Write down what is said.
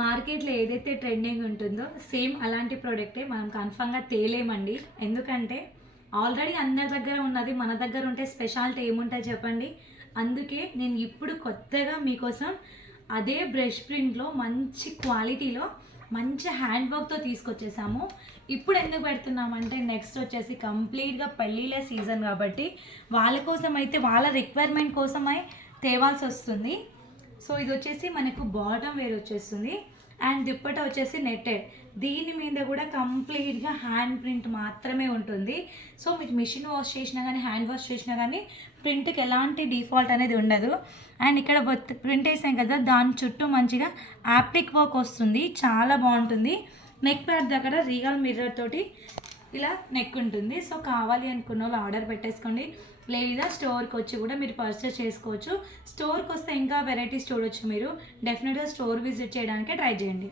మార్కెట్‌లో ఏదైతే ట్రెండింగ్ ఉంటుందో సేమ్ అలాంటి ప్రోడక్టే మనం కన్ఫర్మ్‌గా తేలేమండి. ఎందుకంటే ఆల్రెడీ అందరి దగ్గర ఉన్నది మన దగ్గర ఉంటే స్పెషాలిటీ ఏముంటాయి చెప్పండి? అందుకే నేను ఇప్పుడు కొత్తగా మీకోసం అదే బ్రష్ ప్రింట్‌లో మంచి క్వాలిటీలో మంచి హ్యాండ్ వర్క్‌తో తీసుకొచ్చేసాము. ఇప్పుడు ఎందుకు పెడుతున్నామంటే నెక్స్ట్ వచ్చేసి కంప్లీట్‌గా పెళ్ళిళ్ళ సీజన్ కాబట్టి వాళ్ళ కోసమైతే వాళ్ళ రిక్వైర్మెంట్ కోసమై తేవాల్సొస్తుంది. సో ఇది వచ్చేసి మనకు బాటమ్ వేర్ వచ్చేస్తుంది అండ్ దుప్పట వచ్చేసి నెట్టెడ్. దీని మీద కూడా కంప్లీట్గా హ్యాండ్ ప్రింట్ మాత్రమే ఉంటుంది. సో మీకు మిషన్ వాష్ చేసినా కానీ హ్యాండ్ వాష్ చేసినా కానీ ప్రింట్కి ఎలాంటి డిఫాల్ట్ అనేది ఉండదు. అండ్ ఇక్కడ ప్రింట్ వేసాం కదా దాని చుట్టూ మంచిగా యాప్లిక్ వర్క్ వస్తుంది, చాలా బాగుంటుంది. నెక్ ప్యాడ్ దగ్గర రియల్ మిర్రర్ తోటి ఇలా నెక్ ఉంటుంది. సో కావాలి అనుకున్న వాళ్ళు ఆర్డర్ పెట్టేసుకోండి, లేదా స్టోర్కి వచ్చి కూడా మీరు పర్చేస్ చేసుకోవచ్చు. స్టోర్కి వస్తే ఇంకా వెరైటీస్ చూడొచ్చు మీరు. డెఫినెట్గా స్టోర్ విజిట్ చేయడానికే ట్రై చేయండి.